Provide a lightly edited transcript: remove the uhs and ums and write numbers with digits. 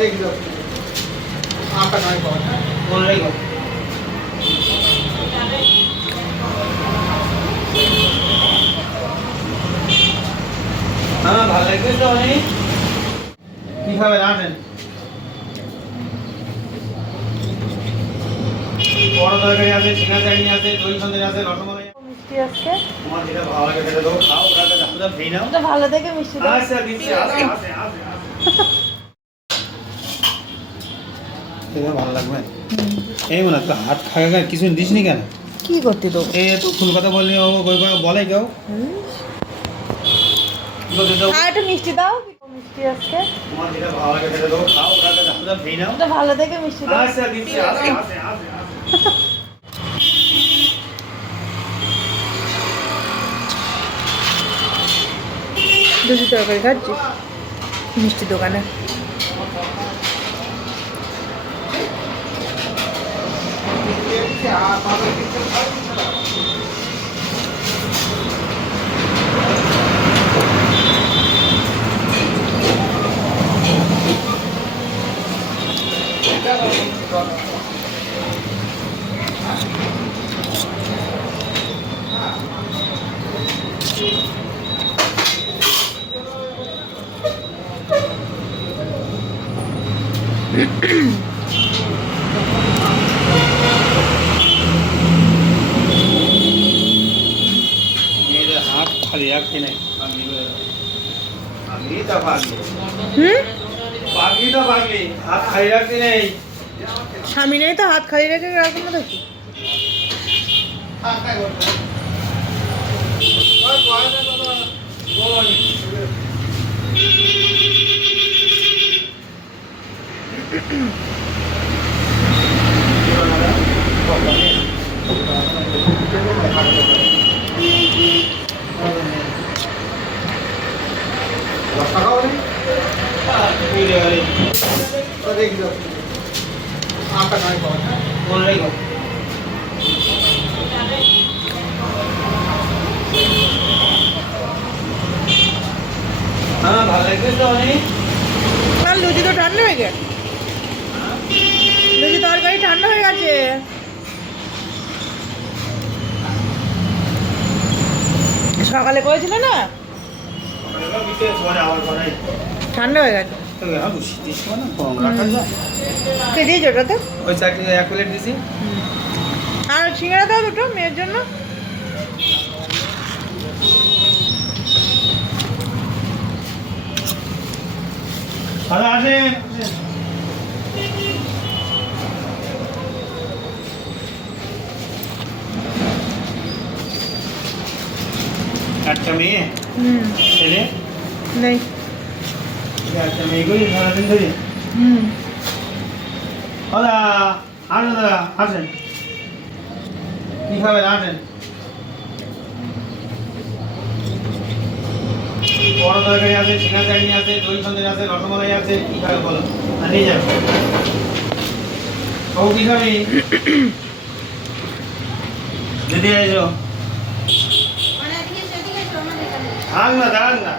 দেখি দাও আটা নাই পাওয়া মনে রাখো। হ্যাঁ ভালো লাগবে তো অনেক। কি খাবে জানেন? বড় তরকারি আছে, ঝিঙা চাটনি আছে, দই সন্দেশ আছে, রসমালাই মিষ্টি আছে। তোমার যেটা ভালো লাগে সেটা দাও, খাও, ওটাকে দাম খেয়ে নাও। এটা ভালো দেখে মিষ্টি দাও। আচ্ছা দিচ্ছি, আসে। এটা ভালো লাগবে। এই মনে তো হাত খাগা কিছু দিসনি কেন? কি করতে দেবো? এই তো ফুল কথা বললি ও বলে কেউ। আর একটু মিষ্টি দাও। মিষ্টি আছে। তোমার যেটা ভালো লাগে সেটা দাও, খাও, ওটাকে দাম খেয়ে নাও। এটা ভালো দেখে মিষ্টি দাও। আচ্ছা দিচ্ছি, আসে। দুধ তরকারি খাচ্ছি মিষ্টি দোকানে। मेरे हाथ खाली रखे नहीं अभी तो भागली हाथ खाली रखती नहीं। স্বামী নেই তো হাত খালি রেখে রাখবো না দেখি। देखी दो आटा नहीं पाओ बोल रही हो। हाँ भाলো লাগবে তো অনেক। আর লুচি তো ঠান্ডা হয়ে গেছে। লুচি তরকারি ঠান্ডা হয়ে গেছে। সকালে করেছিল না ঠান্ডা হয়ে গেছে। কে দিয়েছো ওটাতে? ওই চাকরি এক প্লেট দিছি। আর সিঙ্গারা দাও দুটো মেয়ের জন্য। দাদা আসেন। একটা মেয়ে ছেলে নেই। একটা মেয়েগুলি সারাদিন ধরে দাদা আসেন, দাদা আসেন। কি খাবেন আসেন? বড় তরকারি আছে, ঝিঙা চাটনি আছে, দই সন্দেশ আছে, রসমালাই আছে, কি খাবে বলো আর নিয়ে যাবে। ও কি খাবি? দিদি আইসো। থাক না।